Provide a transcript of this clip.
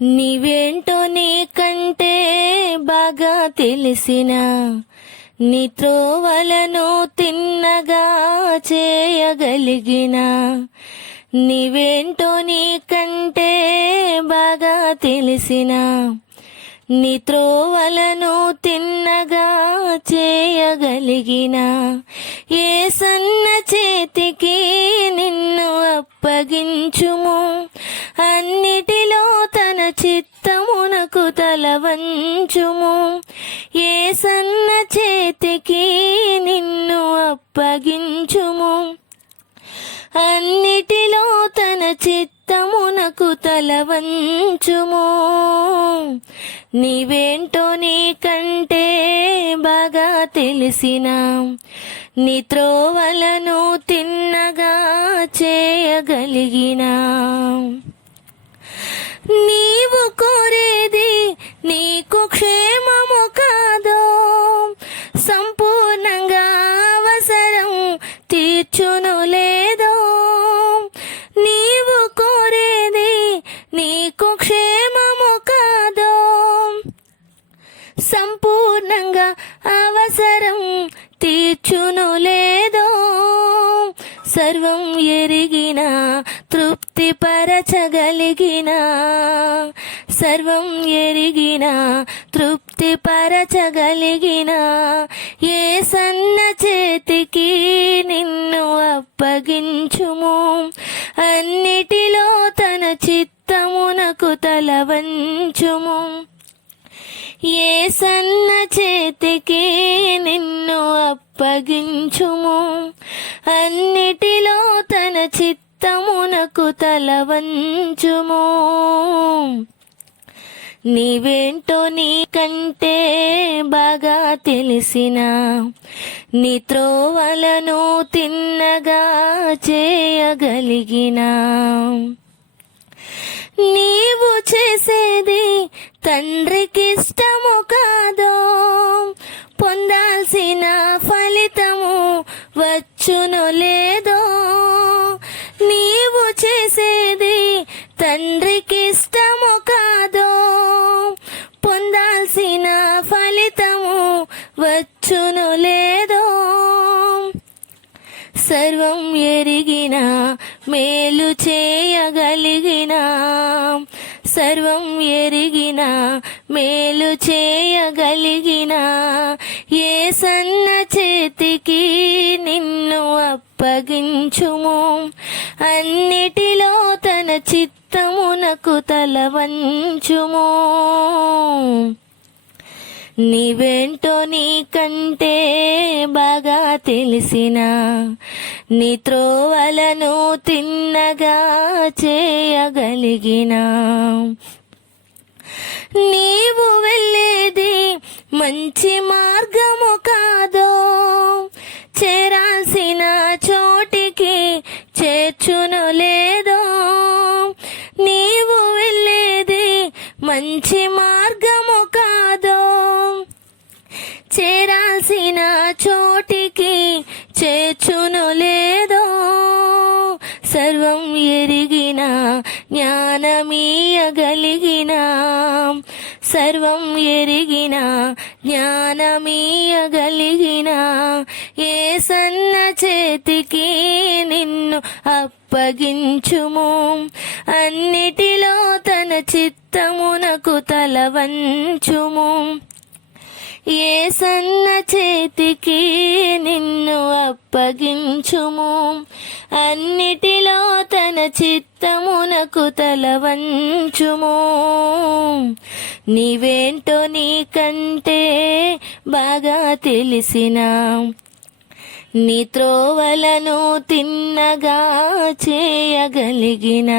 నీవేంటో నీకంటే బాగా తెలిసిన నీ త్రోవలను తిన్నగా చేయగలిగిన నీవేంటో నీకంటే బాగా తెలిసిన నీ త్రోవలను తిన్నగా చేయగలిగిన యేసన్న చేతికి నిన్ను అప్పగించుము. అన్నిటిలో తన చిత్తమునకు తల వంచుము. యేసన్న చేతికి నిన్ను అప్పగించుము. అన్నిటిలో తన చిత్తమునకు తల వంచుము. నీవేంటో నీకంటే బాగా తెలిసిన నీ త్రోవలను తిన్నగా చేయగలిగిన నీవు కోరేది నీకు క్షేమము కాదో, సంపూర్ణంగా అవసరం తీర్చును లేదో. నీవు కోరేది నీకు క్షేమము కాదో, సంపూర్ణంగా అవసరం తీర్చును లేదో. సర్వం ఎరిగిన తృప్తి పరచగలిగిన, సర్వం ఎరిగిన తృప్తి పరచగలిగిన యేసన్న చేతికి నిన్ను అప్పగించుము. అన్నిటిలో తన చిత్తమునకు తల వంచుము. యేసన్న చేతికి నిన్ను అప్పగించుము. అన్నిటిలో తన చిత్తమునకు తల వంచుము. నీవేంటో నీకంటే బాగా తెలిసిన నీ త్రోవలను తిన్నగా చేయగలిగిన నీవు చేసేది తండ్రికిష్టము కాదో, పొందాల్సిన ఫలితము వచ్చును లేదో. నీవు చేసేది తండ్రికిష్టము కాదో, పొందాల్సిన ఫలితము వచ్చును లేదో. సర్వం ఎరిగిన మేలు చేయగలిగిన, సర్వం ఎరిగిన మేలు చేయగలిగిన యేసన్న చేతికి నిన్ను అప్పగించుము. అన్నిటిలో తన చిత్తమునకు తల వంచుము. నీవేంటో నీకంటే బాగా తెలిసిన నీ త్రోవలను తిన్నగా చేయగలిగిన నీవు వెళ్ళేది మంచి మార్గము కాదో, చేరాల్సిన చోటికి చేర్చును లేదో. నీవు వెళ్ళేది మంచి మార్గము కాదో, చేరాల్సిన చోటికి చేర్చును లేదో. సర్వం ఎరిగిన జ్ఞానమీయగలిగిన, సర్వం ఎరిగిన జ్ఞానమీయగలిగిన యేసన్న చేతికి నిన్ను అప్పగించుము. అన్నిటిలో తన చిత్తమునకు తల వంచుము. యేసన్న చేతికి నిన్ను అప్పగించుము. అన్నిటిలో తన చిత్తమునకు తల వంచుము. నీవేంటో నీకంటే బాగా తెలిసిన నీ త్రోవలను తిన్నగా చేయగలిగిన